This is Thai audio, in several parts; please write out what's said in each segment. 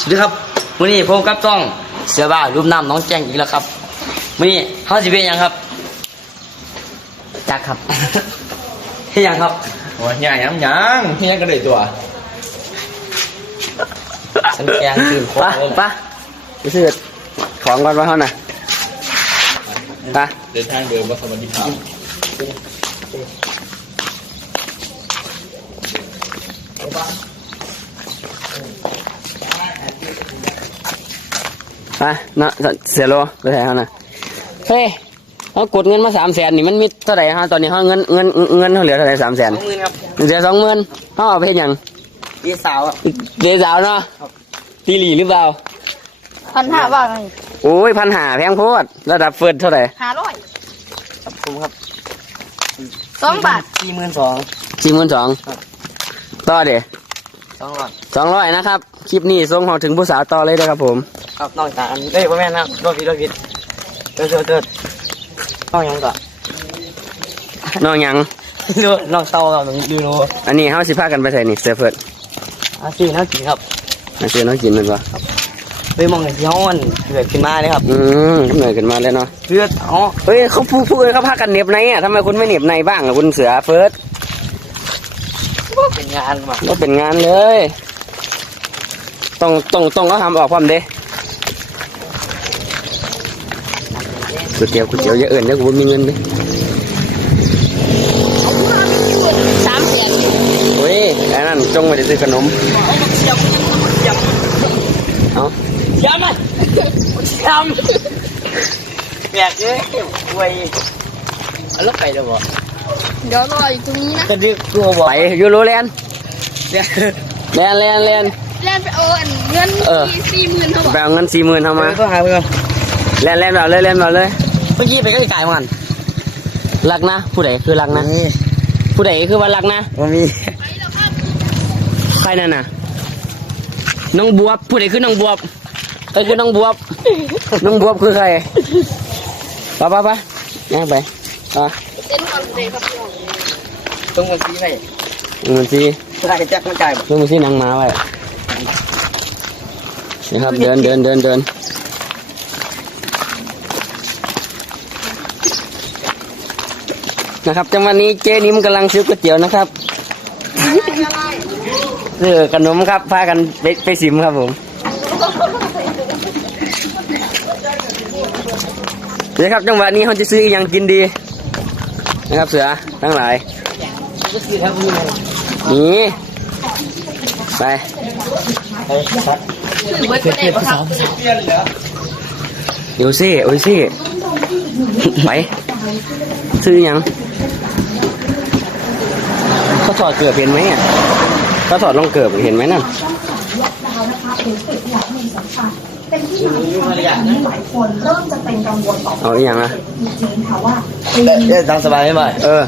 สวัสดีครับวันนี้ผมกับต้องเสือบ้ารูปน้ำน้องแจ้งอีกแล้วครับวันนี้เขาสิเป็นหยังครับจักครับ เฮ็ดหยังครับโอ้ยยังยังยังยังก็ได้ตัวสันแกงตื่นคปะอปะไปซื้อของก่อนมาเท่าน่ะปะเดินทางเดินมาสวัสดีครับปะ เนาะเสียโลไปไหนเท่าน่ะเฮ้ยเขากดเงินมาสามแสนนี่มันมีเท่าไหร่ฮะตอนนี้เขาเงินเงินเงินเขาเหลือเท่าไหร่สามแสนสองหมื่นครับเสียสองหมื่นเขาเอาไปเฮ็ดหยังพี่สาวอะอีกเดยวสาวเนาะตีหลีหรือเปล่าพันห้าบาทไงโอ้ยพันหาแพงโพดระดับเฟิร์สเท่าไหร่ห้าร้อยครับผมครับสองบาทสี่หมื่นสองสี่หมื่นสองต่อเดี๋ยสองร้อยสองร้อยนะครับ คลิปนี้ส่งเขาถึงผู้สาวต่อเลยนะครับผม ครับน้องสาวอันเอ้ยพ่อแม่นะครับรถผิดรถผิดเกิดเกิดเกิดน้องหยังก่อนน้องหยัง ดูน้องเต้าครับดูดูอันนี้เขาสิพากันไปใส่นี่เสือเฟิร์สอาซีน่ากินครับมาซื้อน้องกินมันวะไปมองเห็นที่ห้องมันเกิดขึ้นมาเลยครับอืมกำเนิดขึ้นมาเลยเนาะ เลือดอ๋อเฮ้ยเขาพูดพูดเขาพากันเหน็บในอะทำไมคุณไม่เหน็บในบ้างอะคุณเสือเฟิร์สเป็นงานมาก็เป็นงานเลย ต้องต้องต้องเขาทำออกความเด้ ก๋วยเตี๋ยวก๋วยเตี๋ยวเยอะเอิญเดี๋ยวกูบ่มีเงินเด้สามแสนโอ้ยไอ้นั่นจงไปได้ซื้อขนมเอาย้ำมันย้ำแบกเลยไว้เอาแล้วไปแล้วบ่เดี๋ยวรออยู่ตรงนี้นะจะดึกกลัวบ่ไปยูโรแลนด์เนี่ยแลนด์แลนด์แลนด์แล่นไปเอาอันเงินเออสี่หมื่นเท่าไปไหร่เอาเงินสี่หมื่นเข้ามาต้องหาเพื่อนแลนด์แลนด์เอาเลยแลนด์เอาเลย เมื่อกี้ไปก็ไก่มันรักนะ ผู้ใดคือรักนะ นี่ผู้ใดคือว่ารักนะมันมีใครนั่นน่ะ น้องบวบ ผู้ใดคือน้องบวบใครคือน้องบวบ น้องบวบคือใครไปไปไปย่างไปอะเต้นก่อนเลยครับพี่น้องต้องมาซีให้มันสิใครจักมาจ่ายบ่เรื่องมันสินางหมาไว้นะครับเดินเดินเดินเดิน นะครับจังหวะนี้เจ๊นิ่มกำลังซื้อก๋วยเตี๋ยวนะครับซื้อขนมครับพากันไปไปสิมครับผมเดี๋ยวครับจังหวะนี้เขาจะซื้ออหยังกินดี นะครับเสือทั้งหลายนี่ไปเดี๋ยวสิโอ้ยสิไปซื้อยัง ถอดเกือบเห็นไหมอะเขาถอดรองเกือบเห็นไหมนั่นเป็นที่มาที่ทำให้ตอนนี้หลายคนเริ่มจะเป็นกังวลต่อเอาอย่างนะจริงๆค่ะว่าเอ๊ะดังสบายไหมบ่เออ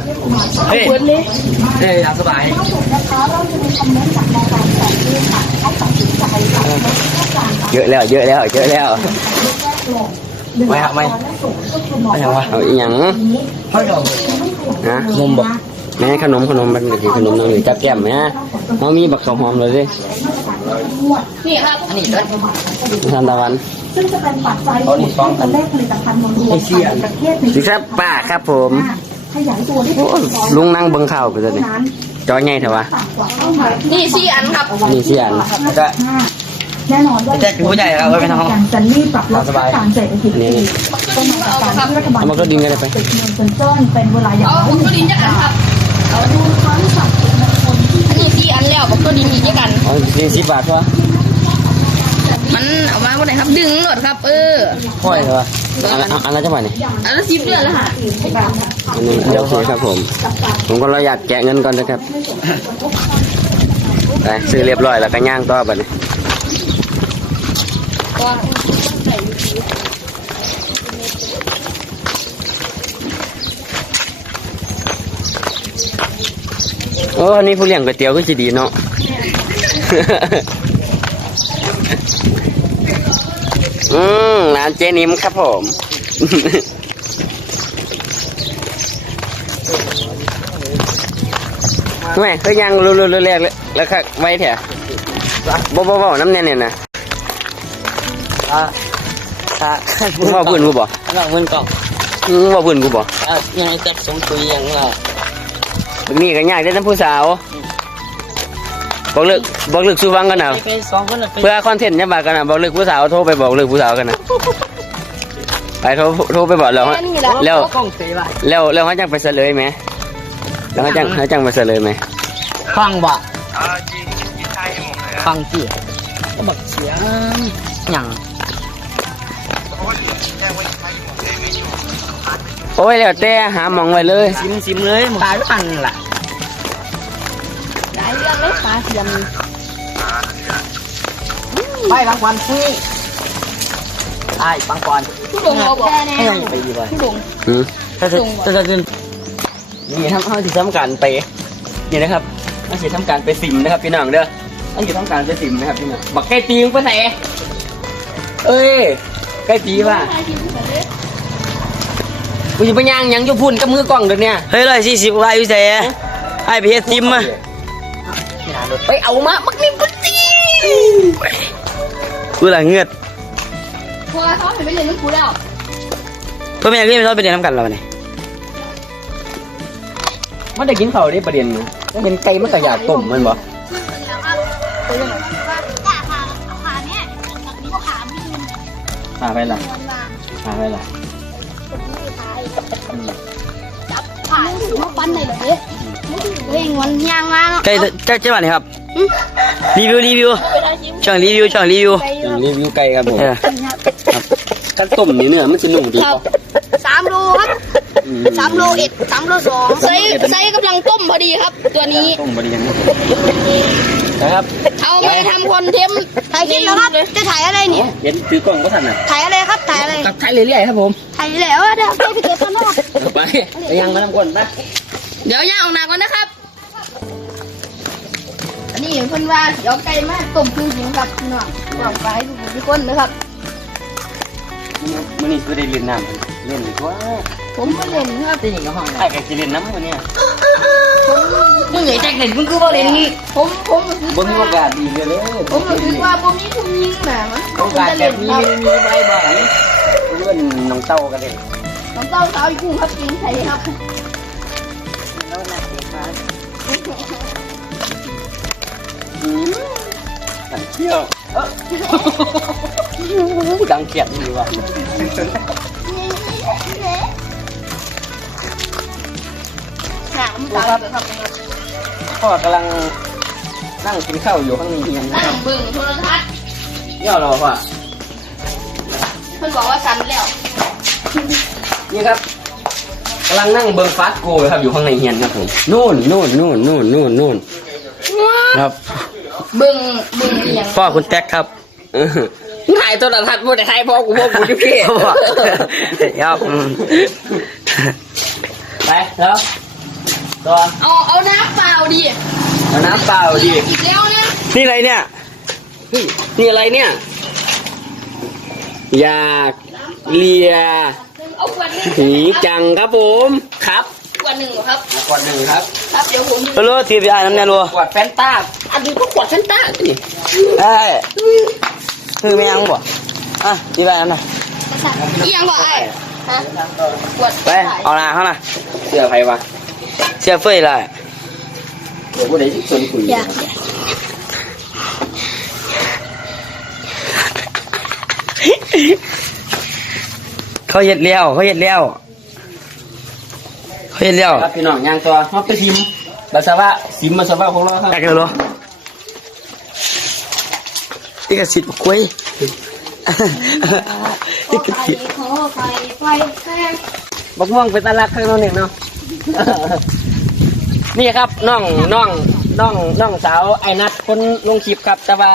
เฮ้ยเฮ้ยดังสบายล่าสุดนะคะเราจะมีคอมเมนต์จากรายการแสงที่ค่ะให้ตัดสินใจค่ะไม่ให้การเยอะแล้วเยอะแล้วเยอะแล้วไม่ครับไม่ไม่เอาวะเอาอีกอย่างนี้นะนมบอก แม่ขนมขนมมันเป็นขนมน้องหรือจับแก้มไหมฮะเขามีบักข้าวหอมเลยสินี่ครับอันนี้ด้วยทานตะวันซึ่งจะเป็นปัจจัยที่ทำให้ตัวเลขผลิตภัณฑ์นมรวมของประเทศในสิครับป้าครับผมขยายตัวได้โอ้ลุงนั่งเบิ่งข่าวกูจะนี่นั้นจอใหญ่เถอะวะต่ำกว่าเป้าหมายนี่สี่อันครับนี่สิอันจะแน่นอนว่าแจ็คเป็นผู้ใหญ่แล้วไม่เป็นท้องการจะรีบปรับลดการเศรษฐกิจนี่ก็มาจากการที่รัฐบาลเอามาก็ดินกันเลยไปปิดเมืองจนเจิ้นเป็นเวลาอย่างเอาน้ผอยมก็ดินจักอันครับเอาดูทั้งสัตว์มงคลที่อันนี้สี่อันแล้วผมก็ดินอีกจักอัน เอาสี่สิบบาทวะมันเอามาวันไหนครับ ดึงหมดครับ เออค่อยเหรออันละอันละจังหวะนี่อันละสิบเดือนแล้วค่ะอันนี้เดี๋ยวโอเคครับผม ผมก็เราอยากแกะเงินก่อนนะครับไปซื้อเรียบร้อยแล้วก็ย่างต่อไปนี่ โอ้อันนี้ผู้เลี้ยงก๋วยเตี๋ยวก็จะดีเนาะ อืมร้านเจนิมครับผม ไม่ก็ยังรู้ๆแรกๆแล้วก็ไว้แถะบ่บ่บ่น้ำเนี่ยเนี่ยนะอ่าอ่ามึงว่าเพื่อนกูบ่น้องมือกล่องมึงว่าเพื่อนกูบ่อ่ายังไงแจ็คสมตุยยังอะ บักนี่ก็ยากได้ทั้งผู้สาวบอกเลิกบอกเลิกสู้ฟังกันนะไปสองคนน่ะไปเพื่อคอนเทนต์เนี่ยบากกันนะบอกเลิกผู้สาวโทรไปบอกเลิกผู้สาวกันนะไปโทรโทรไปบอกแล้วแล้ว กล้องเสียว่ะแล้วแล้วเขาจังไปเฉลยไหมแล้วเขาจังเขาจังไปเฉลยไหมฟังบ่ฟังสิก็บอกเสียงหยังโอ้ยแล้วแต่หาหมองไว้เลย ซิมซิมเลยมึงตายอันล่ะ ยปลาเทียมไปบางวันพรุ่งนี้ไอ้บางก่อนผู้ดงเราบอกให้ยังไปดีกว่าผู้ดงหืมถ้าจะถ้าจะขึ้นนี่ทำเขาที่ทำการไปนี่นะครับเขาสิทำการไปสิมนะครับพี่น้องเด้อเขาสิทำการไปสิมนะครับพี่น้องบักไก่ตีมึงไปไหนเอ้ยไก่ตีว่ะกูจะไปย่างหยังจะพุ่นกับมือกล้องเดี๋ยวนี้เฮ้ยร้อยสี่สิบว่าอยู่ไหนไอ้ไปเฮ็ดซิมมา ไปเอามามักนี่กูตีกูละเงือดพอเขาเห็นไปเรียนนึกกูแล้วเพื่อนแม่พี่ไม่ชอบไปเรียนน้ำกันเราเนี่ยมันได้กินข้าวได้ประเด็นนะมันเป็นไก่มันก็อยากต้มมันบ่ขาขาขาเนี่ยแบบนี้ก็ขาไม่ดูหาไปละมันมาหาไปละจับขาถือว่าปั้นเลยเหรอเฮ้ย เฮ้ยงอนยางมาใกล้ใกล้ใช่ป่ะนี่ครับรีวิวรีวิวไปได้ชิมช่องรีวิวช่องรีวิวไปอย่างรีวิวไก่ครับผมเออถ้าต้มนี่เนื้อมันจะนุ่มดีครับป่ะสามโลครับสามโลเอ็ดสามโลสองไซส์ไซส์กำลังต้มพอดีครับ ตัวนี้ต้มบริยังนะครับเอามาทำคอนเทนต์ถ่ายคลิปแล้วครับจะถ่ายอะไรเนี่ยเห็นถือกล้องก็ทันอะถ่ายอะไรครับถ่ายอะไรตักไก่เรื่อยๆครับผมถ่ายแล้วอะเดี๋ยวไปเจอข้างนอกไปไปยังมาทำก่อนไปเดี๋ยวย่างออกหนักก่อนนะครับอั นนี้เพิ่นว่าเดี๋ยวไก่มาต้มคือจริงครับพี่น้องบอกไปให้ทุกคนนะครับมันนี่จะได้เล่นน้ำเล่นดีกว่าผมมาเล่นครับตีหนิงกับห้องไอ้ไก่จะเล่นน้ำมันเนี่ยมึงไอ้แจ็คเด็ดมึงกูบอกเรียนนี่ผมผมรู้สึกบนมีโอกาสดีเลยเลย ผมรู้สึกว่าผมมีคุณยิงน่ะมันโอกาสแบบนี้มีใบบ่อยเพื่อนน้องเต้ากันเลยน้องเต้าสาวอีกุ้งครับจริงใช่ครับ ดังเที่ยวเอ้อดังเขียดดีว่ะหามตาครับครับพ่อกำลังนั่งกินข้าวอยู่ข้างนี้ยังนะนั่งเบิ่งโทรทัศน์เยี่ยวเราพ่อเพิ่นบอกว่าสั่นแล้วนี่ครับกำลังนั่งเบิร์ฟาสโกอยู่ครับอยู่ข้างในเฮียนครับผมนู่นนู่นนู่นนู่นนู่นนู่นครับ เบิ่งเบิ่งเอียงพ่อคุณแจ็คครับเออถ่ายโทรทัศน์หมดแต่ถ่ายพ่อกูพ่อกูที่พี่พ่อครับอืมไปแล้วตัวเอาเอาน้ำเปล่าดิเอาน้ำเปล่าดิอีกแล้วนะนี่อะไรเนี่ยเฮ้ยนี่อะไรเนี่ยอยากเลียเอาขวดหนึงหีจังครับผมครับ ขวดหนึ่งเหรอครับ ขวดหนึ่งครับ ครับเดี๋ยวผมรัวทีพีไอ้น้ำเนี่ยรัวขวดแฟนต้า อันนี้ก็ขวดแฟนต้านี่เอ้ยคือไม่ยังบ่อะทีพีไอ้น้ำน่ะอีหยังก่อนไอ้ฮะขวดไปเอาหน้าเขาน่ะเสื้อใครวะเสียเฟ้ยเลยเดี๋ยวกูได้ชวนคุยอยากเขาเย็ดเลี้ยวเขาเย็ดเลี้ยว เขาเย็ดเลี้ยวครับพี่น้องย่างตัวฮอปไปซิมบาซาวะซิมบาซาวะของเราครับแจ็คเลยรัวนี่ก็สิทธิ์กล้วยนี่ก็สิทธิ์ขอไปไปแค่บักม่วงเป็นตาลักข้างนอกเนี่ยเนาะนี่ครับน้องน้องน้องน้องสาวไอ้นัดคนลงคลิปครับแต่ว่า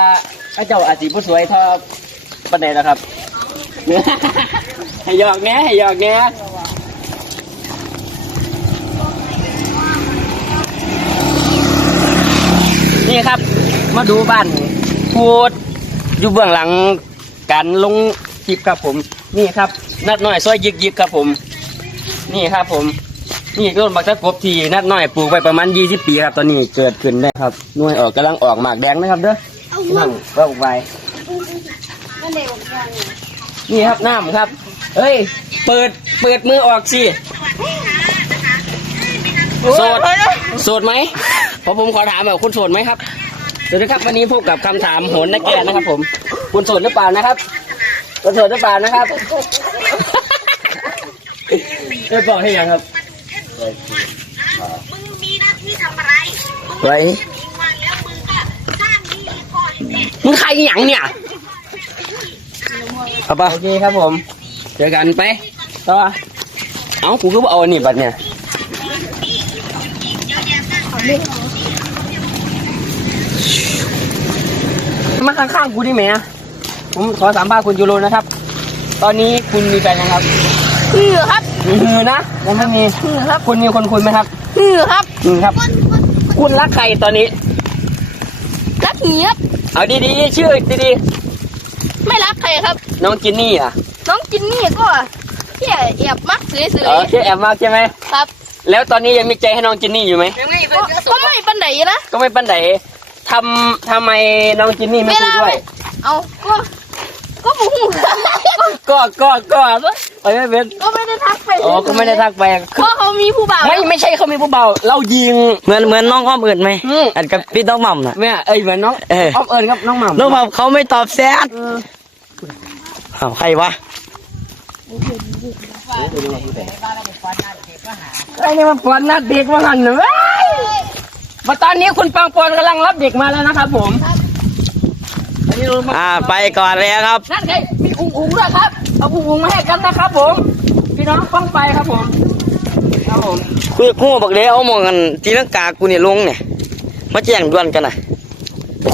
ไอ้เจ้าอาจสิผู้สวยเท่าปันใดแล้วครับให้หยอกแหน่ให้หยอกแห นี่ครับ มาดูบ้านพูดอยู่เบื้องหลังการลงคลิปครับผม นี่ครับ นัดน้อยซอยยิกยิกครับผม นี่ครับผม นี่ต้นบักตะกบที่นัดน้อยปลูกไปประมาณ 20 ปีครับ ตอนนี้เกิดขึ้นได้ครับหน่วยออกกำลังออกหมากแดงนะครับเด้อนั่งก็ออกไปนี่ครับน้ำครับ เฮ้ย เปิดเปิดมือออกสิ โสดโสดไหมเพราะผมขอถามแบบคุณโสดไหมครับสวัสดีครับวันนี้พบกับคำถามโหนนักแกนนะครับ ผม คุณโสดหรือเปล่านะครับคุณโสดหรือเปล่านะครับไม่บอกให้ยังครับมึงมีหน้าที่ทำอะไรไว้มีวันแล้วมึงก็สร้างหนี้ให้พ่อให้แม่มึงใครหยังเนี่ยเอาปะโอเคครับผมเจอกันไปต่อเอ้ากูก็เอาอันนี้บัดเนี่ย มาข้างๆกูได้ไหมอะผมขอสัมภาษณ์คุณยูโรนะครับ ตอนนี้คุณมีแฟนยังครับฮือครับมีฮือนะยังไม่มีฮือครับ คุณมีคนคุยไหมครับฮือครับอืมครับ คุณรักใครตอนนี้ รักเงียบเอาดีๆชื่อดีไม่รักใครครับๆน้องจินนี่อะ น้องจินนี่ก็แค่แอบมักเฉยเออแค่แอบมากใช่ไหมๆครับ แล้วตอนนี้ยังมีใจให้น้องจินนี่อยู่ไหมก็ก็ไม่ปันไหนนะ ก็ไม่ปันไหนทำทำไมน้องจินนี่ไม่คุยด้วย เอาก็ก็บุ้งก็ก็ก็ไปไม่เป็นก็ไม่ได้ทักไปอ๋อก็ไม่ได้ทักไปเพราะเขามีผู้บ่าวไม่ไม่ใช่เขามีผู้เบาเรายิง เหมือนเหมือนน้องอ้อมอื่นไหมอืม อันกับพี่น้องหม่ำน่ะ แม่เอ้ยเหมือนน้องเออออมเอิญครับน้องหม่ำน้องหม่ำเขาไม่ตอบแซดอ้าวใครวะ ไอ้นี่มันปอนนัดเด็กมาหันเลยมาตอนนี้คุณปังปอนกำลังรับเด็กมาแล้วนะครับผมอันนี้เรามาอ่าไปก่อนแล้วครับ นั่นไงมีอุ้งอุ้งด้วยครับ เอาอุ้งอุ้งมาให้กันนะครับผม พี่น้องฟังไปครับผม ครับผมคุยกับกูบอกเลยเอามองกันทีลังกากูเนี่ยลงเนี่ย มาแจ้งด่วนกันนะ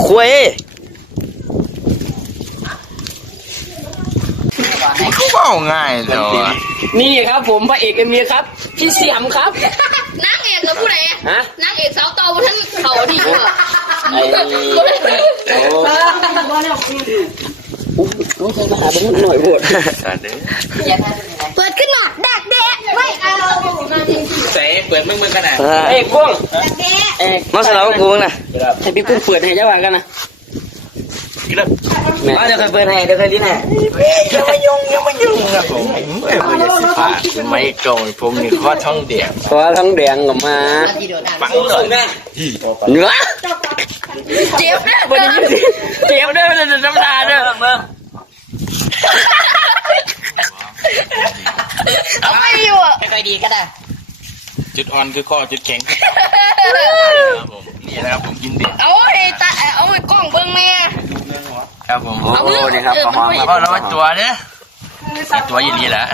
คุย เบาง่ายเนาะนี่ครับผมพระเอกเอ็มวีครับ พี่เสียมครับ นางเอกกับผู้ใดฮะ นางเอกสาวเตาทั้งเขาดีกว่าไอ้โอ้ต้องใช้มาหาเป็นหน่อยโหดเปิดขึ้นมาดักแดะไม่เอาใส่เปิดมึงมึงขนาดเอกกุ้งดักแดะเอกมาสลับกับกูนะให้พี่กุ้งเปิดให้เจ้าว่ากันนะแม่มาเดี๋ยวเคยเปิดให้เดี๋ยวเคยลิ้นให้ยังไม่ยุ่งยังไม่ยุ่งครับผมเอ้ยมันจะสิผ่าไม่โกงผมนี่ข้อท่องเดียวขอทั้งแดงกับมาปังเลยเนื้อเจ็บนะวันนี้เจ็บด้วยมันจะน้ำตาด้วยเอาไม่อยู่อะจุดอ่อนคือข้อจุดแข็งครับผม นี่นะครับผมกินเด็ดเอาไอ้ตาเอาไอ้กล้องเบิ่งแม่ ครับผมโอ้นี่ครับขอหอมครับ เพราะเราตัวเนี่ยตัวยีรีแหละ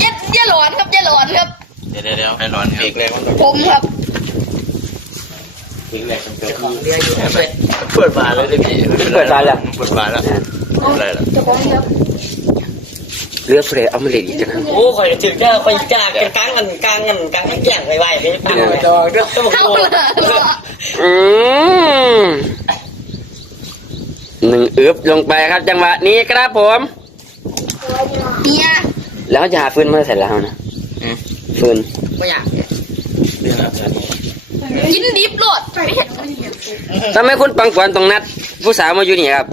อย่าอย่าหลอนครับอย่าหลอนครับ เดี๋ยวเดี๋ยวไปร้อนครับเบรกแรงมันผมครับเปิดบาร์เลยดิพี่เปิดบาร์แล้วอะไรล่ะ เลือดเพลเอามาเลยอีกนะโอ้คอยถือแค่คอยกลางกันกลางกันกลางกันกลางกันแจ้งไว้ไว้ไม่ปังเลยจอเลือดต้องบอกเข้ากูเลยอืมหนึ่งอึบลงไปครับ จังหวะนี้ครับผมเนี่ยแล้วจะหาฟืนมาใส่แล้วนะฟืนไม่อยากกินดิบโลดไม่เห็นทำไมคุณปังปอนตรงนัด ผู้สาวมาอยู่นี่ครับ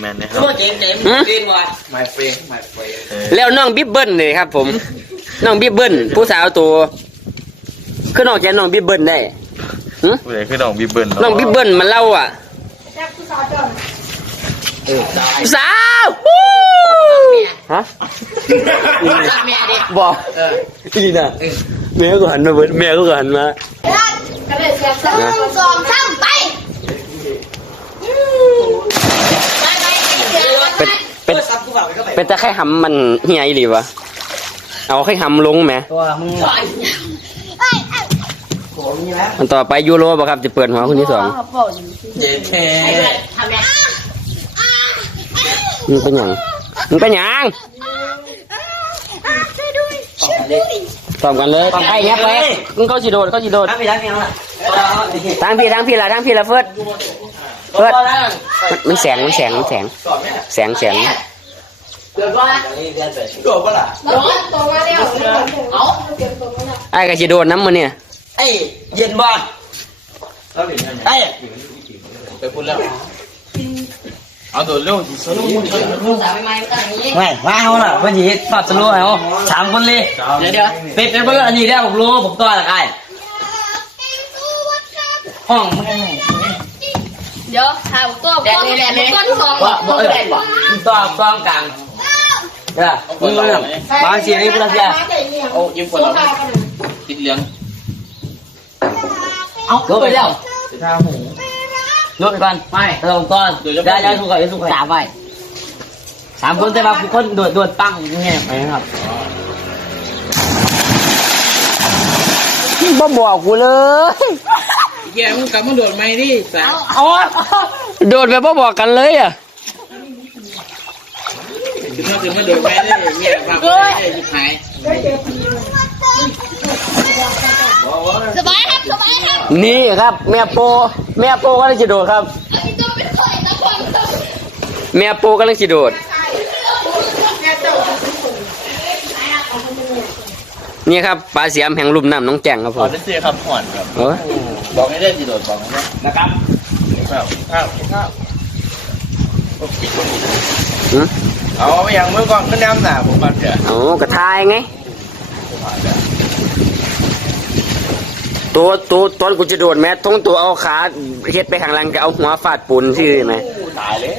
แมนนะครับเมื่อกี้เต็มเต็มว่ะ my friend my friend แล้วน้องบิ๊บเบิ้ลเลยครับ ผม น้องบิ๊บเบิ้ลผู้สาวตัวคือน้องแกน้องบิ๊บเบิ้ลได้หึผู้ใดคือน้องบีเบิ้ลน้องบิ๊บเบิ้ลมันเล่าอะผู้สาวฮู้ฮะแม่ดิบอกอีน่ะแม่ก็หันมาเบิดแม่ก็หันมาหนึ่งสองสามไปไปไป เป็นเป็น ซับกูเปล่าก็ไป เป็น แต่แค่หำมันเฮียอีหลีวะ เอาแค่หำลงไหม ตัวมึงโหมีแล้วมันต่อไปยูโรบ่ครับจะเปิดหัวคนที่สองเย้แค่มึงเป็นหยังมึงเป็นหยังตอบกันเลยไอ้เนี้ยไปมึงเขาสิโดดเขาสิโดดทำไปแล้วเนี่ยละทางพี่ทางพี่ละทางพี่ละเฟิร์ดเฟิร์ดมันมันแสงมันแสงมันแสงแสงแสง ตัวปะล่ะไอ้ก็สิโดดน้ำมันเนี่ยไอ้เย็นบ่ไอ้ไปพูดแล้วเอาโดดเร็วสิไม่มาเอาล่ะเพื่อนหยีฝากสโลว์ให้เอาสามคนเลยเดี๋ยวเดี๋ยวเป็ดเป็นเพื่อนอันนี้ได้ผมรู้ผมตัวละไอ้ห้องมึงเดี๋ยวหาตัวก้อนก้อนทองว่าบ่เออตัวตัวกลาง เด้อมึงเรื่องบางสิ่งนี้เพื่อนเสียโอ้ยิ้มคนเราติดเหลืองเอาลบไปแล้วจะท่าหูลบไปก่อนไม่ลงต้อนได้ได้ทุกคนทุกคนสามไปสามคนแต่ว่าคนโดดโดดปั้งอย่างเงี้ยไปครับบ่บอกกูเลยแกมึงกลับมาโดดไหมดิสาเอาโดดแบบบ่บอกกันเลยอะ ถึงมาถึงมาโดดไหมได้เมียฝากไว้ได้สุดท้ายสบายครับสบายครับนี่ครับ แม่โป แม่โปกำลังจะโดดครับ อันนี้ก็ไม่ค่อยนะความครับแม่โปกำลังจะโดดนี่ครับปลาเสียมแห่งลุ่มน้ำน้องแจ่งครับผขอมได้เสียครับผ่อนครับโอ้ยบอกให้ได้สิโดดบอกให้ได้นะครับข้าวข้าวข้าวหึ เอาไปอย่างมือก่อนขึ้นน้ำหนาผมมาเถอะเอากระทายไง ตัวตัวตอนกูจะโดดแม่ท้องตัวเอาขาเฮ็ดไปข้างหลังก็เอาหัวฟาดปูนที่ไหมตายเลย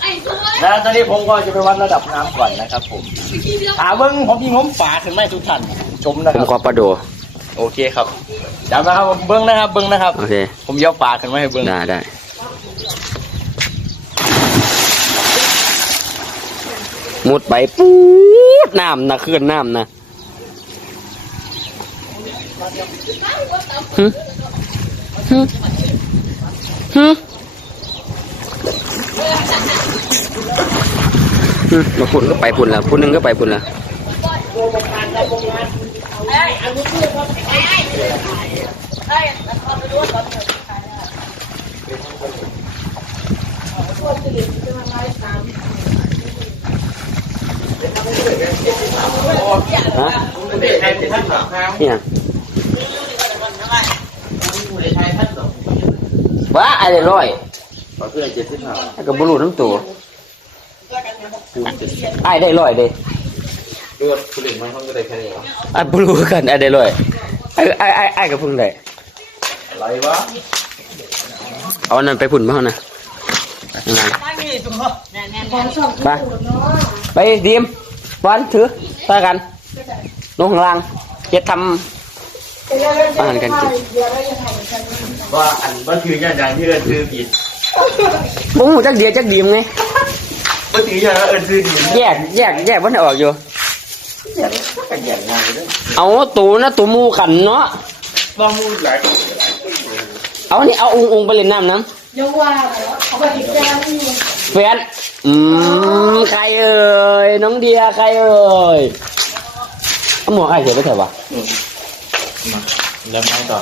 ไอ้ตัวแล้วตอนนี้ผมก็จะไปวัดระดับน้ำก่อนนะครับผมถามเบิ้งผมยิงผมฝาขึ้นไหมทุกท่านชมนะผคมรับขอประโด โอเคครับจำนะครับเบิ้งนะครับเบิ้งนะครับ โอเค ผมยกฝาขึ้นมาให้เบิ้งได้ได้ มุดไปปูดน้ำนะขึ้นน้ำนะหึหึหึมาพุ่นก็ไปพุ่นแล้วพุ่นหนึงก็ไปพุ่นแล้ว ฮะเนี่ยว้าอะไรร้อยไอ้กับบรูน้ำตัวไอ้ได้ร้อยเด้ดูคุณเด็กมันเขาก็ได้แค่นี้เหรอไอ้บรูกันไอ้ได้ร้อยไอ้ไอ้ไอ้ไอ้กับพึ่งได้อะไรวะเอาอันนั้นไปพุ่นมาเอานะยัง ไงไปไปดีมวันถือไปกันลงข้างล่างเจะทำอาหารกันกินว่าอันว่าถืออย่างอย่างที่เอิญซื้อผิดบุ้งจักเดียวจักดีมไงว่าถืออย่างเอิญซื้อผิดแยกแยกแยกมันออกอยู่ก็แย่งานเลยเอาตูนะตูหมูกันเนาะบ้องมูหลายเอานี่เอาองค์องค์ไปเล่นน้ำน้ยังว่าเขาไปติดแก้ที่ำ แฟนอืมใครเอ่ยน้องเดียใครเอ่ยเอาหมวกไอ้เสียไปเถอะวะแล้วไม่ต่อ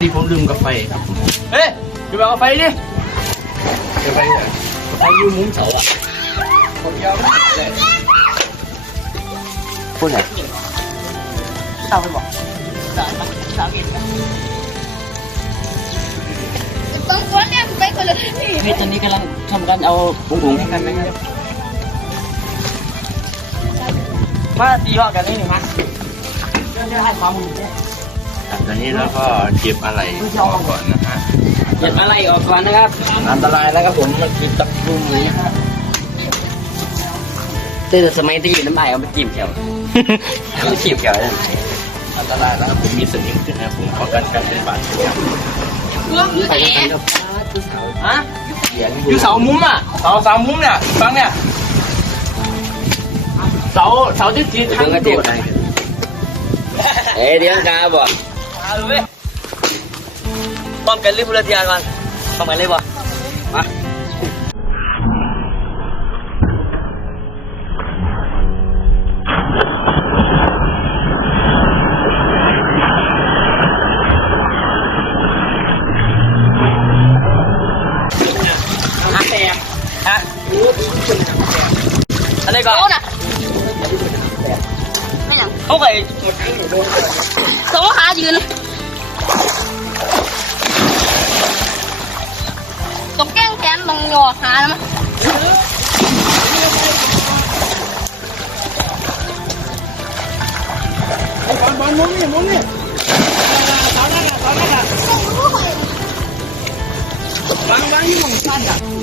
ที่ผมลืมกาแฟครับ เฮ้ยไปเอากาแฟดิ กาแฟเนี่ยกาอยู่มุ้งเสาอะผมยาวมากเลยพูดไหนต้องก้อนเนี่ยไปคนละที่นี่ตอนนี้กำลังทำการเอาองค์องให้กันไหมครับมาตีรอบกันนี่หนึ่งมั้ยตอนนี้เราก็เก็บอะไรก่อนนะฮะ เก็บอะไรออกก่อนนะครับ อันตรายแล้วครับผมมันกินตะกุ่มนี้ตื่นสมัยที่อยู่น้ำลายเอาไปจิ้มแถวเอาไปจิ้มแถวนั่นอันตรายแล้วครับผมมีสนิมขึ้นนะผมขอกันการเป็นบาดเจ็บไปกันครับฮะอยู่เสามุมอะเสาเสามุมเนี่ยฟังเนี่ยเสาเสาที่จีนเดี๋ยวทั้งก็โดเจ็บดเอ้ยเดี๋ยวกาบอกเอาเลย ป้องกันรีบพูดเทียก่อนป้องกันเลยบ่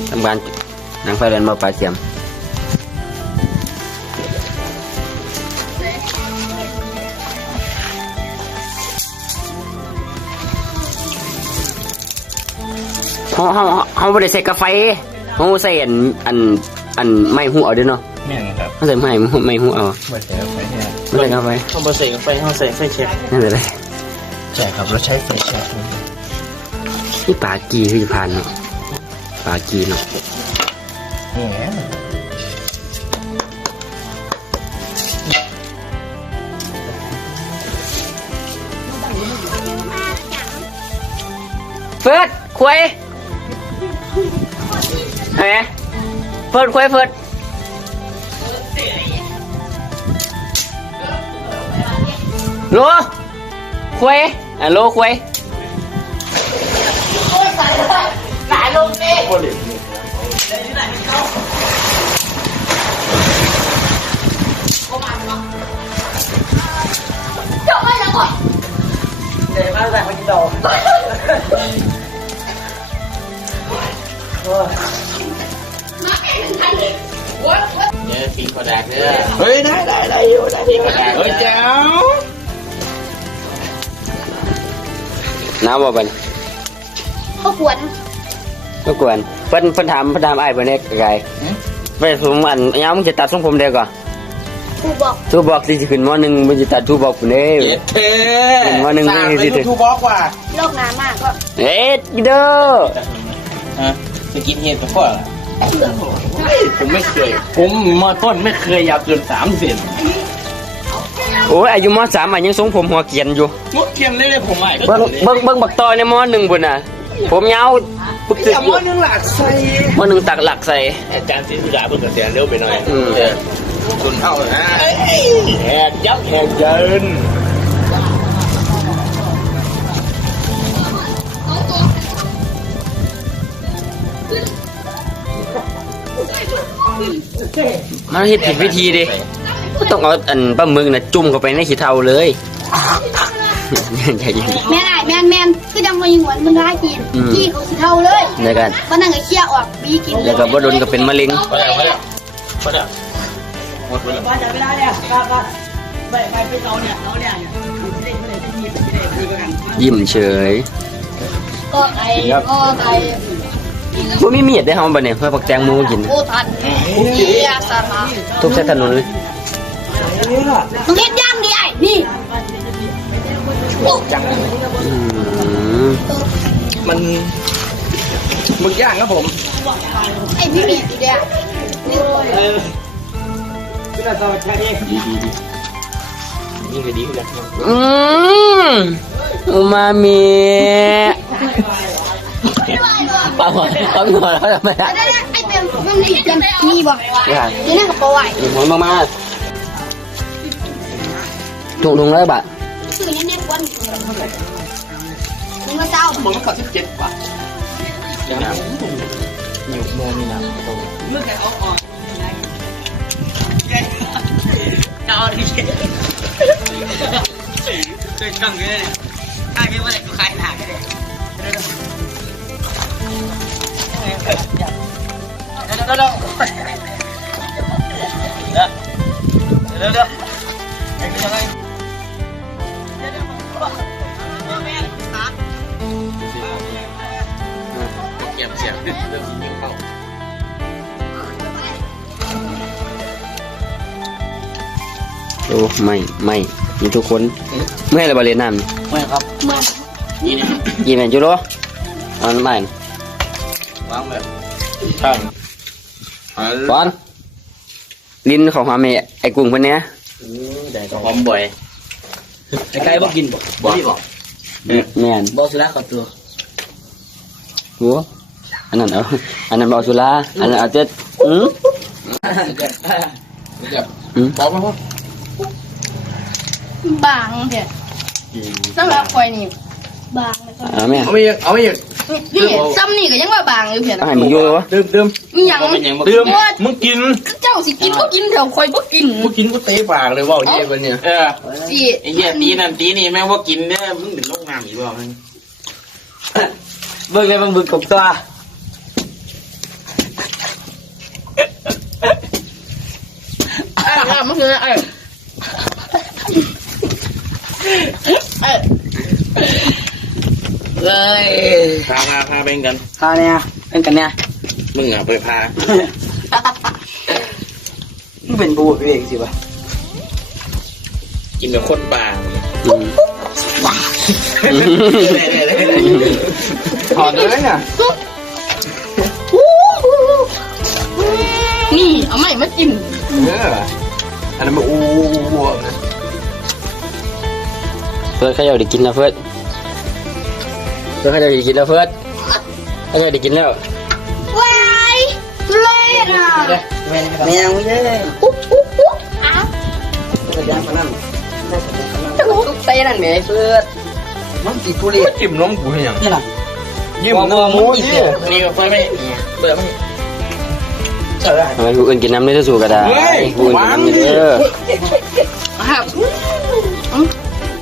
ทำการนังไฟแลนมาปลาเสียมเขาเขาเขาไม่ได้ใส่กาแฟเขาใส่อันอันอันไม่หูเอาด้วยเนาะแม่นครับเขาใส่ไม่ไม่หูเอาไม่ใช่ไฟเนี่ยไม่ใส่กาแฟเขาใส่ไฟเขาใส่ไฟแช็กนั่นเลยใช่ครับเราใช้ไฟแช็กนี่ปลากีคือผ่านเนาะ ปลากีนเนาะแหมเฟิร์ดควยเห็นไหมเฟิร์ดควยเฟิร์ดโลควยอะโลควย không nè Đây lại không Không ăn không? Trời ơi là khỏi Để mang ra cái đầu Nhớ khi mà đạt nữa Ê đây đây đây Khi mà đạt Ôi cháu Nào mà bệnh Hốc quạnh ได้ได้ได้อยู่ได้ปีกระดาษเฮ้ยแจ๋วน้ำบ่เป็นเขาขวนก็กวนเพิ่นเพิ่นถามเพิ่นถามไอ้ายเพิ่นเอกไงไปผมอันยามมึงจะตัดทรงผมเดียวก่อนกูบอกทูบอกสิสิขึ้นมอหนึ่งมึงจะตัดทูบอกพุ่นเด้ เย็ดเท่เป็นวันหนึ่งสามไม่ไปได้ยูทูบบล็อกว่ะโลกนานมากก็เอ็ดเด้อฮะจะกินเห็ดกับพ่อผมไม่เคย ผมมาต้นไม่เคยยาวเกินสามเซนโอ้ยอายุมสามอะยังทรงผมหัวเกรียนอยู่มุดเทียมเลยเลยผมใหม่เบิ่งเบิ่งเบิ่งบักตอยในมอหนึ่งพุ่นน่ะ ผมยาว ปึกตึกอย่าอยู่มาหนึ่งหลักใส่มอหนึ่งตักหลักใส่อาจารย์ศิลปะเพิ่งเกษียณเร็วไปหน่อยอืมเออคุณเท่านะแหกยับแหกเยินมันเฮ็ดผิดวิธีดิก็ต้องเอาอันปลาหมึกน่ะจุ่มเข้าไปในขี้เถ้าเลย ใจเย็น แม่นไอ้แม่นแม่นคือดังมาอยู่หวนมันร้ายกินอืม ขี้เขาสิเท่าเลยเดี๋ยวกันมันนั่งไอ้เคี้ยออกบีกินแล้วก็บ่โดนก็เป็นมะเร็งพอแล้วพอแล้วพอแล้วหมดไปแล้วว่าจะไม่ได้เนี่ยก็ก็ไปไปไปเราเนี่ยเราเนี่ยเนี่ยไม่ได้ไม่ได้ที่มีไม่ได้คือกันยิ้มเฉยก็ไก่ก็ไก่บ่มีมีดได้เฮาบัดนี้เพื่อปักแตงโมกิน โอทันเอียสมาทุบใส่ถนนเลย มึงเฮ็ดย่างดิไอ้นี่ หลอกจังมันมึกย่างครับผม ไอพี่บีด็กอ่เนี่ยเออพี่น่าสดีดีดีนี่งเลยดีขึ้นแล้วอืมอูมามิปลาหมอนปลาหมอนเขาทำไมได้ได้ไอ้เบลมันมีจะมีบ่ไม่ได้นี่น่กับปลาไหวหมอนมากๆถูกถุงร้อยบาท Chứ mình nếp quá mình Nhưng mà sao? Mà nó còn thích chết quá. Dạ nào Nhiều mơ như nào Look at all on Đo đi. Chết. Tôi cầm cái này. Hai cái này tôi khai thả cái này Đâu đâu đâu Đâu đâu đâu Anh cho anh ยวเดี๋ยวเดี๋ยวเดี๋ยวยังไงเก็บเสียงเริ่มยิงเข้าโอ้ไม่ไม่มีทุกคนเมื่อไรบาเรียนน้ำไม่ครับนี่นะกี่แมนจุโร่อันใหม่วางแบบช่างอันบอลลิ้นของหาเมไอ้กุ้งคนเนี้ยได้หอมบ่อยไอ้ไก่บ่กินบ่บ่บอกแม่นบ่สุราขอตัวหัว อันนั้นเอาอันนั้นบอสุราอันนั้นอาจจะอืมเดี๋ยวอืมบอกมาพ่อบางเดี๋ยวสำหรับคอยนี่บางเลยครับเอาแม่เอาไม่ยังเอาไม่ยังนี่ซ้ำนี่ก็ยังว่าบางอยู่เพียงเอาให้มึงอยู่วะดื่มดื่มมีหยังดื่มมึงกินเจ้าสิกินก็กินเถอะคอยบ่กินกูกินกูเตะปากเลยว่าเย่คนเนี่ยเออสิไอ้เหี้ยตีนั่นตีนี่แม่งว่ากินเนี่ยมึงเป็นโรคน้ำอีกบ่มึงเบิ่งเลยเบิ่งบึกกบตัว อะมันคือเออเออเอ้ยพาพาพาไปกันพาเนี่ยเป็นกันเนี่ยมึงอะไปพามึงเป็นบูเองสิวะกินแบบคนป่าอืมถอดเลยเนี่ยนี่เอาใหม่มาจิ้มเออ อันนั้นมันอู้วัวนะเฟิร์สเขาอยากได้กินแล้วเฟิร์สเฟิร์สเขาอยากได้กินแล้วเฟิร์สเขาอยากได้กินแล้วว้ายทุเล่อะแมวไม่ได้อุ๊บอุ๊บอุ๊บอ้าวจะย่างมานั่นจะรู้ใส่นั่นแหมเพื่อนมันสีทุเรศจิ้มนมกูให้ยังนี่ล่ะยิ้มนมหมูดินี่ก็ไฟไม่เปิดไม่เออ ทำไมผู้อื่นกินน้ำได้สู้ก็ได้ผู้อื่นกินน้ำไม่เด้อครับ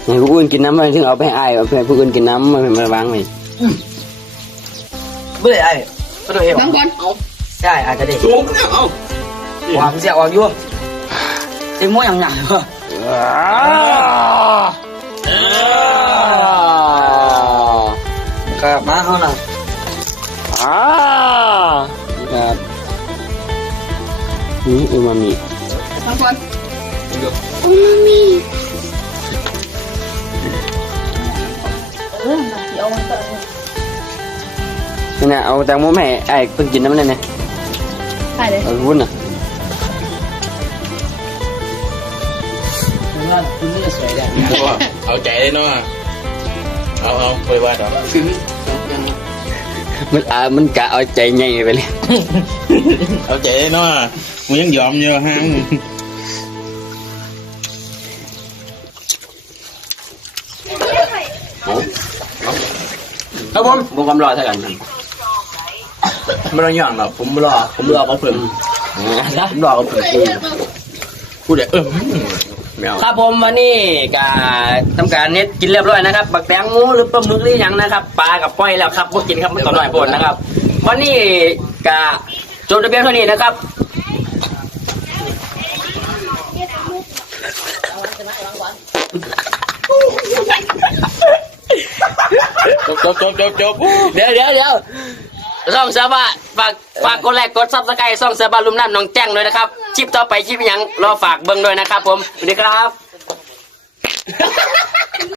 ให้ผู้อื่นกินน้ำมันถึงเอาไปให้อ้ายเอาไปให้ผู้อื่นกินน้ำมันมาวางไว้เบื่อไอ้ก็ตัวเองบางคนใช่อาจจะได้สูงเนี่ยเอ้าวางเสียออกอยู่เต็มม้วนอย่างหนักเลยครับมาเขาหน่อย นี่อูมามิบางคนเออมาเดี๋ยวเอามาเติมนี่นะ เอาแตงโมมาให้ไอ้ายเพิ่งกินน้ำนั่นนะไปเลยเอาวุ้นน่ะคุณนี่สวย ได้เอาใจเลยเนาะเอาเอาไปว่าดอกมันอ่ามันกะเอาใจใหญ่ไปเลยเอาใจเลยเนาะมึงยังยอมเยอะฮะครับผมบุกกำรอเท่ากันครับไม่ต้องย่างหรอกผมรอผมรอเขาเพิ่มนะผมรอเขาเพิ่มพูดเลยเออแมวครับผมวันนี้ก็ทำการเน็ตกินเรียบร้อยนะครับบักแตงหมูหรือปลาหมึกหรือหยังนะครับปลากับป้อยแล้วครับพวกกินครับมันต่อหน่อยปนนะครับ วันนี้ก็จดทะเบียนเท่านี้นะครับ จบจบจบจบจบเดี๋ยวเดี๋ยวเดี๋ยว ซ่องเสือบะฝากฝากกดไลค์กดซับสไครต์ซ่องเสือบะลุมน้ำน้องแจ้งด้วยนะครับชิปต่อไปชิปหยังรอฝากเบิ้งด้วยนะครับ ผมสวัสดีครับ